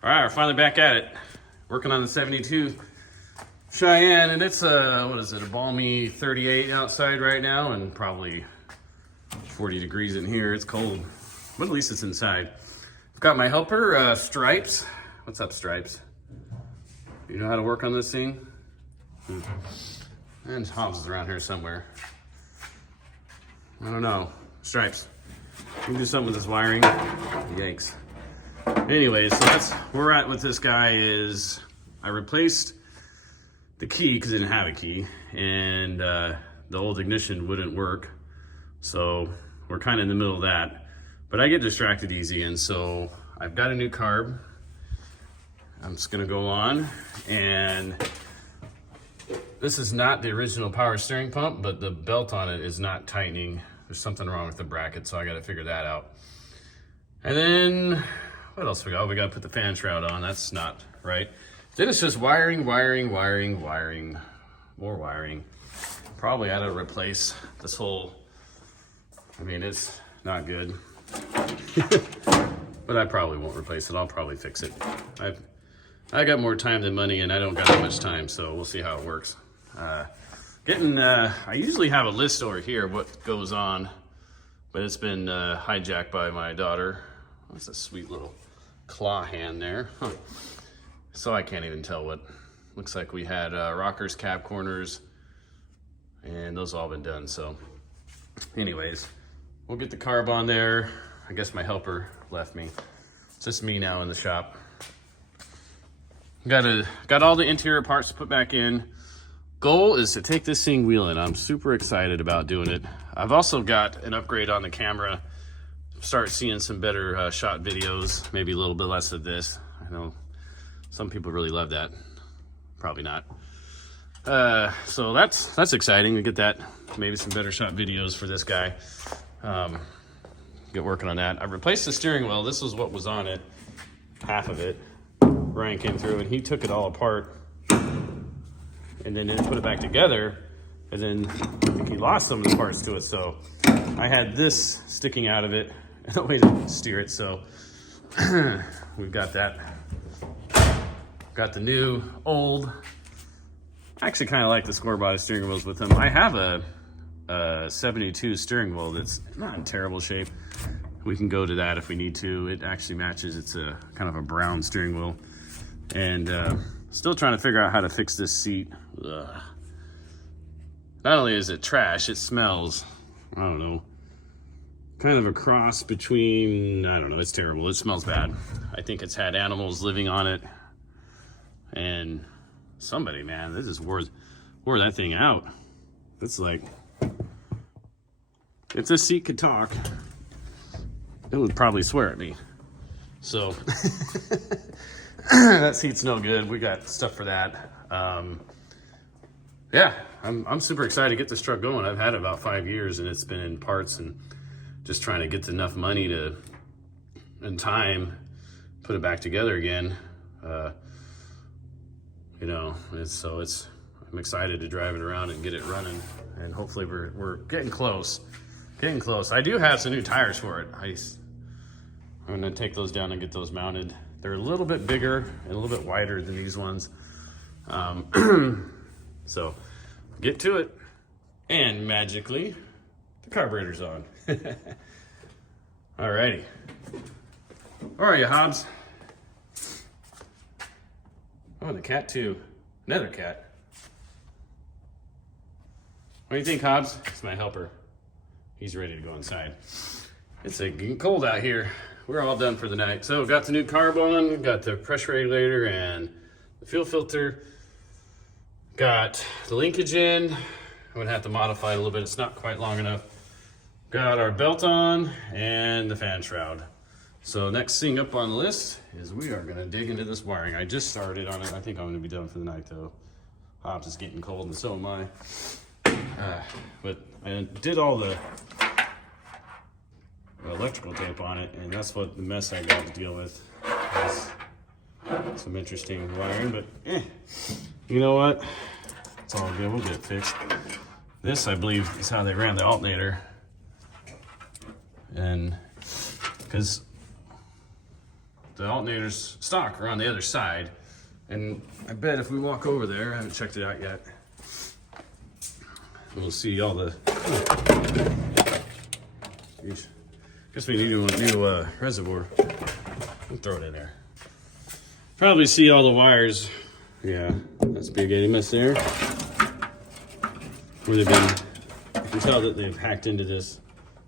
All right, we're finally back at it. Working on the 72 Cheyenne, and it's what is it, a balmy 38 outside right now, and probably 40 degrees in here. It's cold, but at least it's inside. I've got my helper, Stripes. What's up, Stripes? You know how to work on this thing? And Hobbs is around here somewhere. I don't know. Stripes, you can do something with this wiring. Yikes. Anyways, so that's where we're at with this guy. Is I replaced the key because I didn't have a key, and the old ignition wouldn't work. So we're kind of in the middle of that, but I get distracted easy, and so I've got a new carb. I'm just gonna go on, and this is not the original power steering pump, but the belt on it is not tightening. There's something wrong with the bracket, so I gotta figure that out. And then what else we got? Oh, we gotta put the fan shroud on. That's not right. Then it's just wiring, more wiring. Probably ought to replace this whole, I mean, it's not good. But I probably won't replace it. I'll probably fix it. I got more time than money, and I don't got that much time, so we'll see how it works. I usually have a list over here of what goes on, but it's been hijacked by my daughter. That's a sweet little claw hand there. Huh. So I can't even tell what. Looks like we had rockers, cab corners, and those all been done. So anyways, we'll get the carb on there. I guess my helper left me. It's just me now in the shop. Got all the interior parts to put back in. Goal is to take this thing wheeling. I'm super excited about doing it. I've also got an upgrade on the camera. Start seeing some better shot videos, maybe a little bit less of this. I know some people really love that. Probably not. So that's exciting to get that, maybe some better shot videos for this guy. Get working on that. I replaced the steering wheel. This was what was on it, half of it. Ryan came through and he took it all apart and then put it back together, and then I think he lost some of the parts to it. So I had this sticking out of it, no way to steer it. So we've got that. Got the new, old. I actually kind of like the square body steering wheels with them. I have a 72 steering wheel that's not in terrible shape. We can go to that if we need to. It actually matches. It's a kind of a brown steering wheel. And still trying to figure out how to fix this seat. Ugh. Not only is it trash, it smells, I don't know, kind of a cross between, I don't know, it's terrible. It smells bad. I think it's had animals living on it. And somebody, man, this is wore that thing out. It's like, if this seat could talk, it would probably swear at me. So that seat's no good. We got stuff for that. Yeah, I'm super excited to get this truck going. I've had it about 5 years, and it's been in parts, and just trying to get enough money to, and time, put it back together again. You know, I'm excited to drive it around and get it running, and hopefully we're getting close. Getting close. I do have some new tires for it. I'm gonna take those down and get those mounted. They're a little bit bigger and a little bit wider than these ones. So get to it, and magically the carburetor's on. Alrighty. Where are you, Hobbs? Oh, the cat too. Another cat. What do you think, Hobbs? It's my helper. He's ready to go inside. It's getting cold out here. We're all done for the night. So got the new carb on, got the pressure regulator and the fuel filter. Got the linkage in. I'm gonna have to modify it a little bit. It's not quite long enough. Got our belt on and the fan shroud. So next thing up on the list is we are gonna dig into this wiring. I just started on it. I think I'm gonna be done for the night though. Hobbs is getting cold and so am I. But I did all the electrical tape on it, and that's what the mess I got to deal with. Some interesting wiring, but you know what? It's all good. We'll get it fixed. This, I believe, is how they ran the alternator. And because the alternator's stock are on the other side. And I bet if we walk over there, I haven't checked it out yet, we'll see all the, guess we need a new reservoir. We'll throw it in there. Probably see all the wires. Yeah, that's big Eddie mess there. Where they've been, you can tell that they've hacked into this,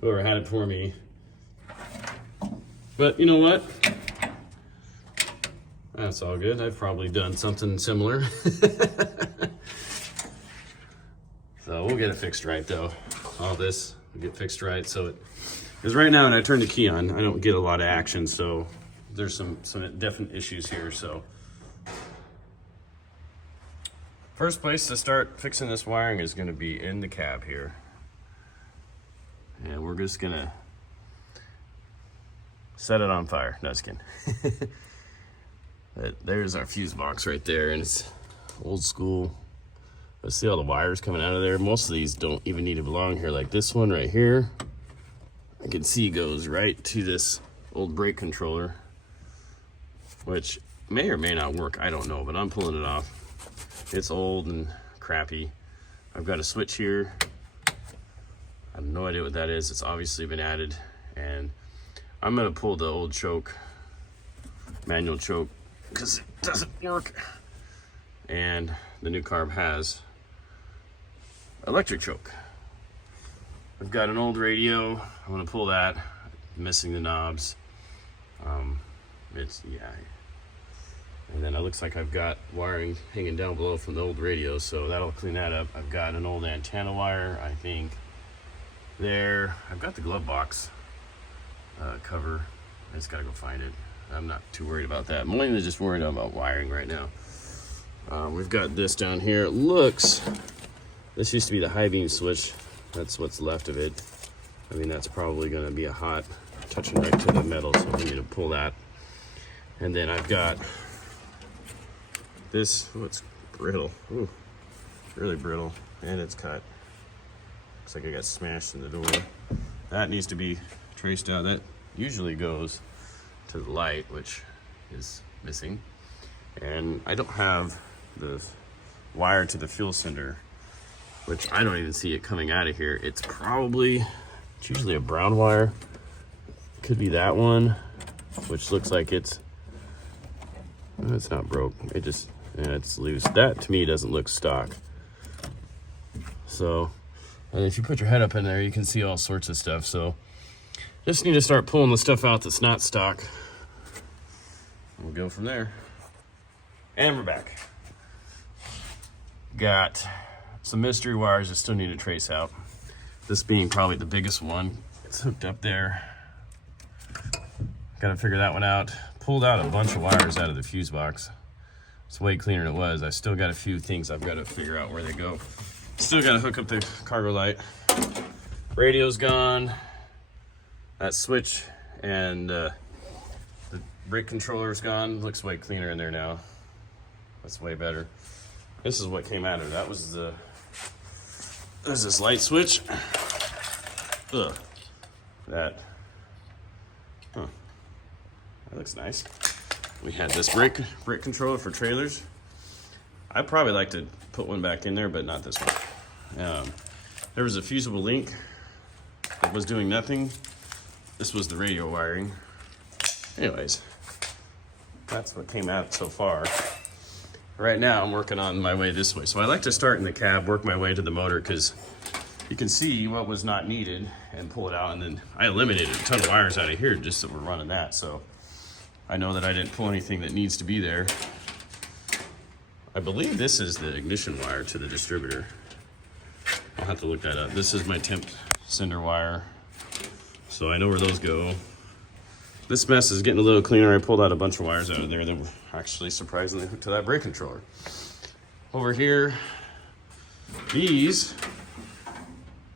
whoever had it before me. But you know what? That's all good. I've probably done something similar. So we'll get it fixed right though. All this will get fixed right. So it, because right now when I turn the key on, I don't get a lot of action. So there's some definite issues here. So first place to start fixing this wiring is going to be in the cab here. And we're just going to set it on fire. No, just kidding. There's our fuse box right there, and it's old school. Let's see all the wires coming out of there. Most of these don't even need to belong here. Like this one right here, I can see goes right to this old brake controller, which may or may not work. I don't know, but I'm pulling it off. It's old and crappy. I've got a switch here. I have no idea what that is. It's obviously been added, and I'm gonna pull the old choke, manual choke, because it doesn't work. And the new carb has electric choke. I've got an old radio. I'm gonna pull that. Missing the knobs. Yeah. And then it looks like I've got wiring hanging down below from the old radio, so that'll clean that up. I've got an old antenna wire, I think. There. I've got the glove box cover. I just gotta go find it. I'm not too worried about that. I'm only just worried about wiring right now. We've got this down here. It looks, this used to be the high beam switch. That's what's left of it. I mean, that's probably gonna be a hot, touching right to the metal, so we need to pull that. And then I've got this, oh, it's brittle. Ooh, really brittle, and it's cut. Looks like I got smashed in the door. That needs to be traced out. That usually goes to the light, which is missing. And I don't have the wire to the fuel sender, which I don't even see it coming out of here. It's usually a brown wire. Could be that one, which looks like it's not broke. It's loose. That to me doesn't look stock. So, and if you put your head up in there, you can see all sorts of stuff. So just need to start pulling the stuff out that's not stock. We'll go from there. And we're back. Got some mystery wires that still need to trace out. This being probably the biggest one. It's hooked up there. Got to figure that one out. Pulled out a bunch of wires out of the fuse box. It's way cleaner than it was. I still got a few things I've got to figure out where they go. Still got to hook up the cargo light. Radio's gone. That switch and the brake controller's gone. Looks way cleaner in there now. That's way better. This is what came out of it. That was there's this light switch. Ugh. That looks nice. We had this brake controller for trailers. I'd probably like to put one back in there, but not this one. There was a fusible link that was doing nothing. This was the radio wiring. Anyways, that's what came out so far. Right now, I'm working on my way this way. So I like to start in the cab, work my way to the motor, because you can see what was not needed and pull it out. And then I eliminated a ton of wires out of here just so we're running that. So I know that I didn't pull anything that needs to be there. I believe this is the ignition wire to the distributor. I'll have to look that up. This is my temp sender wire. So I know where those go. This mess is getting a little cleaner. I pulled out a bunch of wires out of there that were actually surprisingly hooked to that brake controller. Over here, these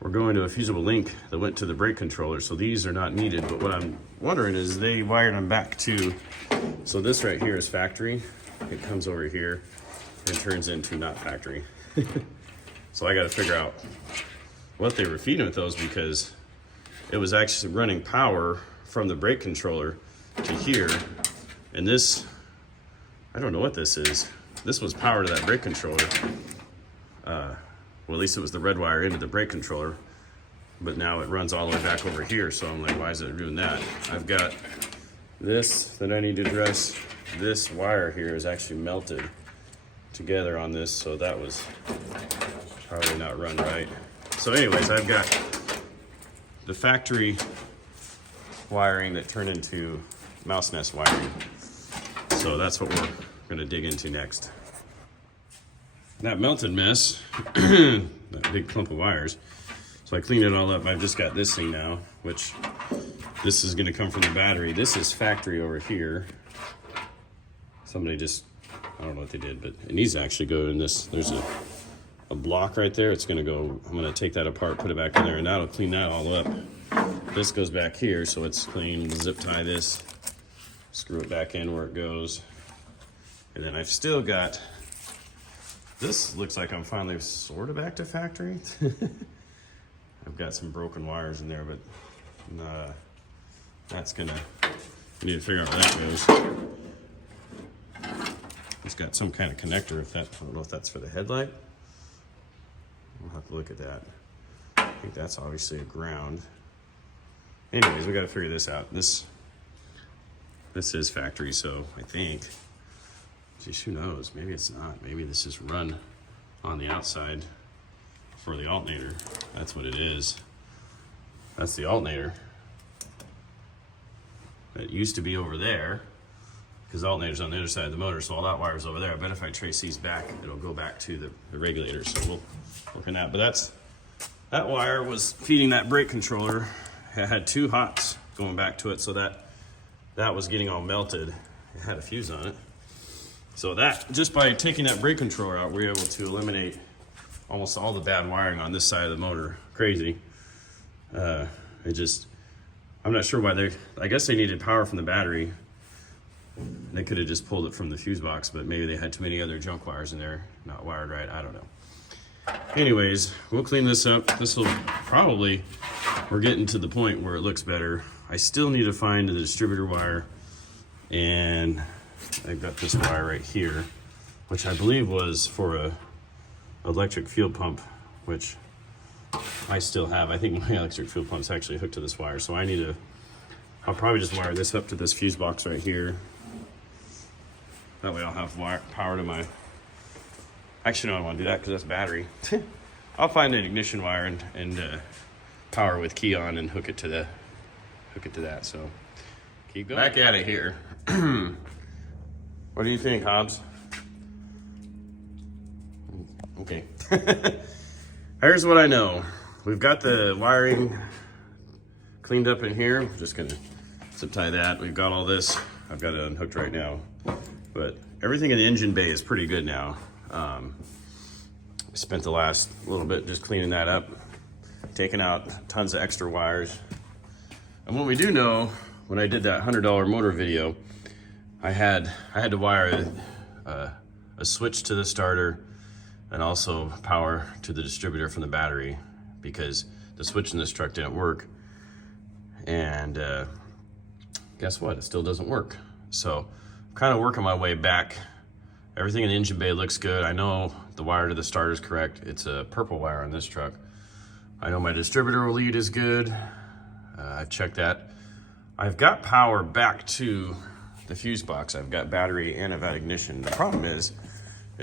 were going to a fusible link that went to the brake controller. So these are not needed, but what I'm wondering is they wired them back to, so this right here is factory. It comes over here and turns into not factory. So I got to figure out what they were feeding with those, because it was actually running power from the brake controller to here, And this, I don't know what this is. This was power to that brake controller. Well, at least it was the red wire into the brake controller, but now it runs all the way back over here. So I'm like, why is it doing that? I've got this that I need to address. This wire here is actually melted together on this, so that was probably not run right. So anyways, I've got the factory wiring that turned into mouse nest wiring. So that's what we're gonna dig into next. That melted mess, that big clump of wires. So I cleaned it all up. I've just got this thing now, which this is gonna come from the battery. This is factory over here. Somebody just, I don't know what they did, but it needs to actually go in this. There's a block right there. It's gonna go, I'm gonna take that apart, put it back in there, and that'll clean that all up. This goes back here, so it's clean. We'll zip tie this, screw it back in where it goes. And then I've still got, this looks like I'm finally sort of back to factory. I've got some broken wires in there, but that's gonna, I need to figure out where that goes. It's got some kind of connector, if that, I don't know if that's for the headlight. We'll have to look at that. I think that's obviously a ground. Anyways, we gotta figure this out. This is factory, so I think, geez, who knows? Maybe it's not. Maybe this is run on the outside for the alternator. That's what it is. That's the alternator. It used to be over there, because the alternator's on the other side of the motor, so all that wire's over there. I bet if I trace these back, it'll go back to the regulator. So we'll look at that. But that wire was feeding that brake controller. It had 2 hots going back to it, so that was getting all melted. It had a fuse on it. So that, just by taking that brake controller out, we were able to eliminate almost all the bad wiring on this side of the motor. Crazy. It just, I'm not sure why I guess they needed power from the battery. They could have just pulled it from the fuse box, but maybe they had too many other junk wires in there, not wired right, I don't know. Anyways, we'll clean this up. This will probably, we're getting to the point where it looks better. I still need to find the distributor wire, and I've got this wire right here, which I believe was for a electric fuel pump, which I still have. I think my electric fuel pump's actually hooked to this wire, so I'll probably just wire this up to this fuse box right here. That way I'll have power to my, actually no, I don't want to do that because that's battery. I'll find an ignition wire and power with key on and hook it to that. So keep going. Back at it here. What do you think, Hobbs? Okay. Here's what I know. We've got the wiring cleaned up in here. I'm just gonna zip tie that. We've got all this. I've got it unhooked right now. But everything in the engine bay is pretty good now. I spent the last little bit just cleaning that up, taking out tons of extra wires. And what we do know, when I did that $100 motor video, I had to wire a switch to the starter and also power to the distributor from the battery, because the switch in this truck didn't work. And guess what? It still doesn't work. So I'm kind of working my way back. Everything in the engine bay looks good. I know the wire to the starter is correct. It's a purple wire on this truck. I know my distributor lead is good. I've checked that. I've got power back to the fuse box. I've got battery and I've got ignition. The problem is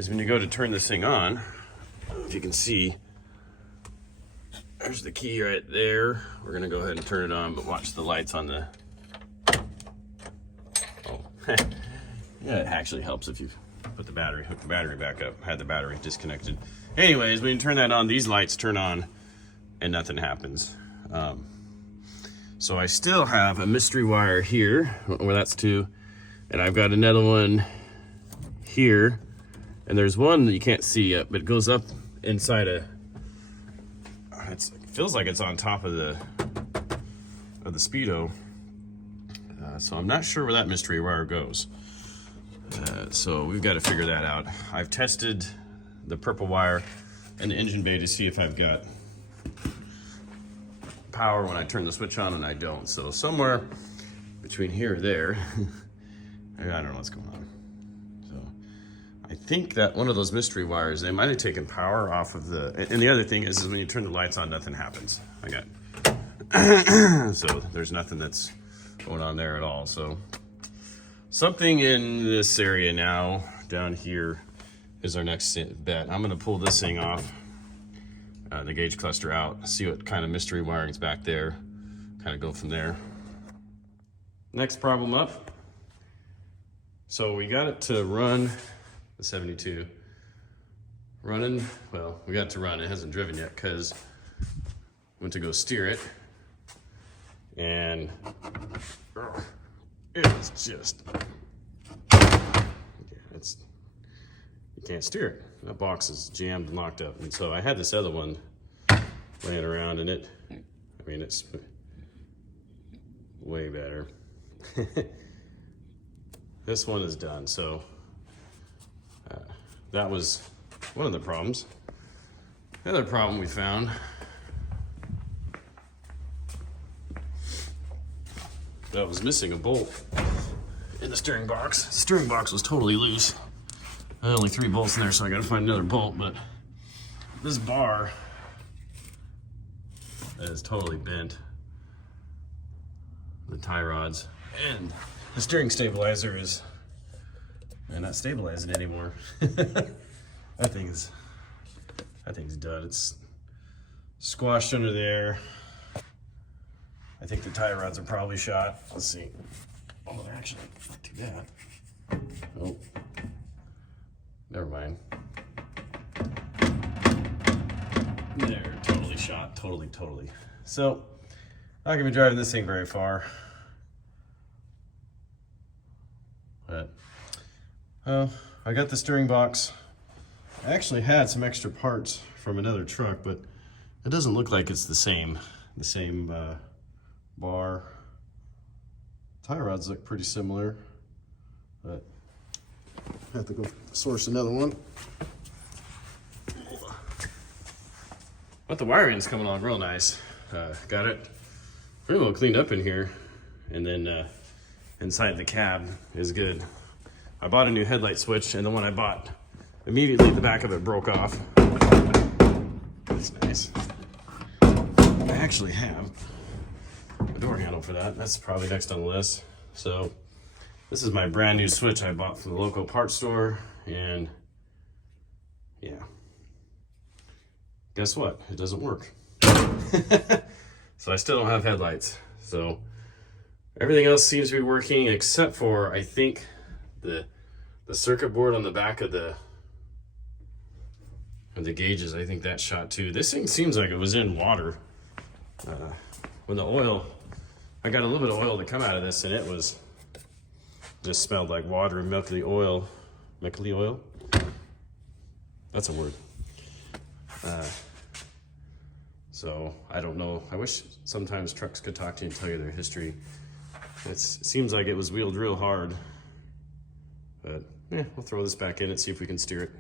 when you go to turn this thing on, if you can see, there's the key right there. We're gonna go ahead and turn it on, but watch the lights on the, oh, yeah, it actually helps if you hook the battery back up. Had the battery disconnected. Anyways, when you turn that on, these lights turn on and nothing happens. So I still have a mystery wire here, I don't know where that's to, and I've got another one here, and there's one that you can't see yet, but it goes up inside it feels like it's on top of the Speedo. So I'm not sure where that mystery wire goes. So we've got to figure that out. I've tested the purple wire in the engine bay to see if I've got power when I turn the switch on, and I don't. So somewhere between here and there, I don't know what's going on. So I think that one of those mystery wires, they might have taken power off of the, and the other thing is when you turn the lights on, nothing happens. I got, so there's nothing that's going on there at all. So something in this area now, down here, is our next bet. I'm gonna pull this thing off, the gauge cluster out, see what kind of mystery wiring's back there, kind of go from there. Next problem up. So we got it to run the 72. Running, well, we got it to run. It hasn't driven yet because went to go steer it. And it's just, yeah, you can't steer it. That box is jammed and locked up. And so I had this other one laying around and it, I mean, it's way better. This one is done, so that was one of the problems. The other problem we found that was missing a bolt in the steering box. The steering box was totally loose. I had only 3 bolts in there, so I gotta find another bolt, but this bar is totally bent. The tie rods and the steering stabilizer is not stabilizing anymore. That thing's done. It's squashed under there. I think the tie rods are probably shot. Let's see. Oh, actually, not too bad. Oh, never mind. They're totally shot. Totally. So, not gonna be driving this thing very far. But, I got the steering box. I actually had some extra parts from another truck, but it doesn't look like it's the same bar. Tie rods look pretty similar, but I have to go source another one. But the wiring's coming along real nice. Got it pretty well cleaned up in here, and then inside the cab is good. I bought a new headlight switch, and the one I bought, immediately the back of it broke off. That's nice. I actually have a door handle for that. That's probably next on the list. So this is my brand new switch I bought from the local parts store, and yeah. Guess what? It doesn't work. So I still don't have headlights. So everything else seems to be working except for, I think, the circuit board on the back of the gauges. I think that shot too. This thing seems like it was in water. When the oil, I got a little bit of oil to come out of this, and it was just smelled like water and milky oil. Milky oil? That's a word. So I don't know. I wish sometimes trucks could talk to you and tell you their history. It seems like it was wheeled real hard, but yeah, we'll throw this back in and see if we can steer it.